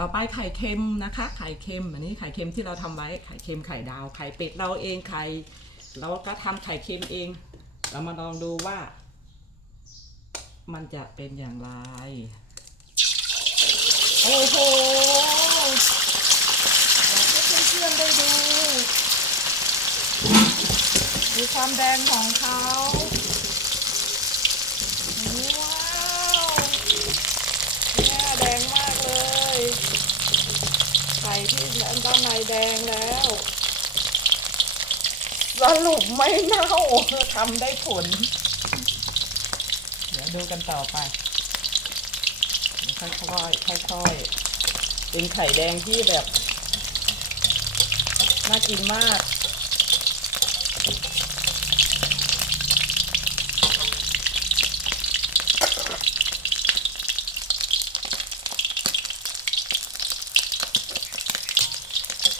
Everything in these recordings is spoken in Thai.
ต่อไปไข่เค็มนะคะ ไข่เค็มอันนี้ไข่เค็มที่เราทำไว้ไข่เค็มไข่ดาวไข่เป็ดเราเองไข่เราก็ทำไข่เค็มเอง เรามาลองดูว่า มันจะเป็นอย่างไร โอ้โหอยากให้เพื่อนๆได้ดูดูความแดงของเขาว้าวเนี่ยแดงมากเลย ไข่ที่ด้านในแดงแล้วสรุปไม่เน่าทำได้ผล เดี๋ยวดูกันต่อไป ค่อยๆค่อยๆเป็นไข่แดงที่แบบ น่ากินมาก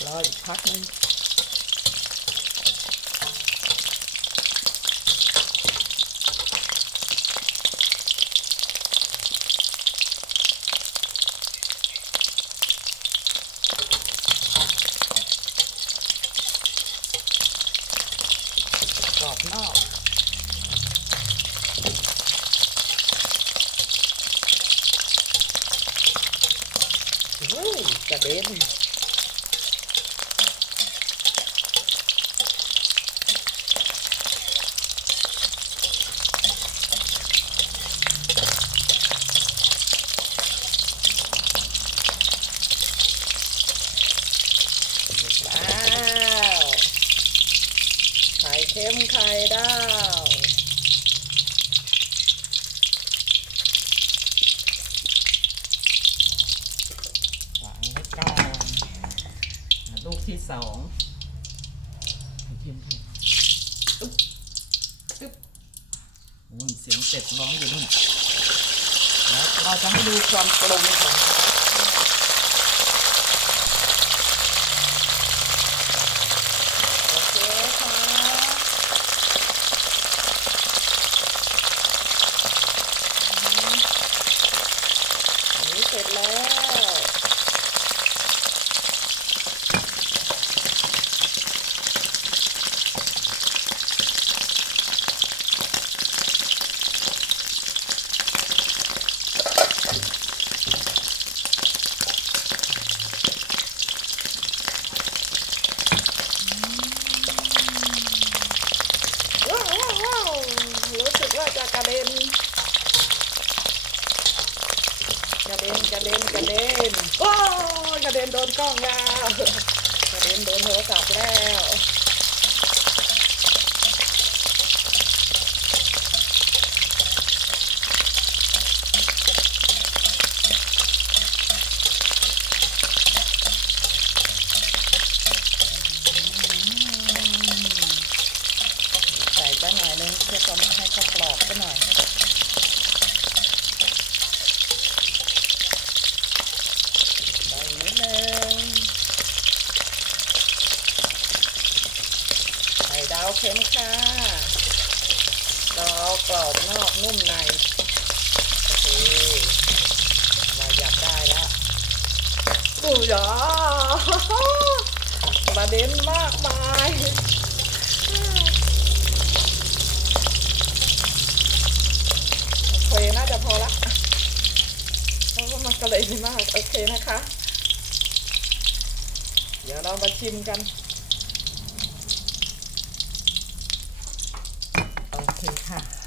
รออีกพักหนึงกรอบนอกอุ้ยกระเด็น ว้าวไข่เค็มไข่ดาววางไว้ก่อนลูกที่สองเค็มตึ๊บอึ๊บโอ้ยเสียงเป็ดร้องอยู่นู่นแล้วเราจะให้ดูความกลมของเขา โอเคค่ะอันนี้เส ร็จแล้ว ว้าวว้าวรู้สึกว่าจะกระเด็น ก ระเด็นกระเด็นกระเด็นโอ้กระเด็นโดนกล้องยาวกระเด็นโดนโทรศัพท์แล้วใส่ไปหน่อยนึงเพื่อความให้เขากรอบไปหน่อย ใส่นิดนึงไข่ดาว เค็มค่ะรอกรอบนอกนุ่มในโอเคเราอยากได้แล้วดูยาประเด็นมากมายโอเคน่าจะพอละเพราะว่ามันกระเลยมาก โอเคนะคะ เดี๋ยวเรามาชิมกัน โอเค ค่ะ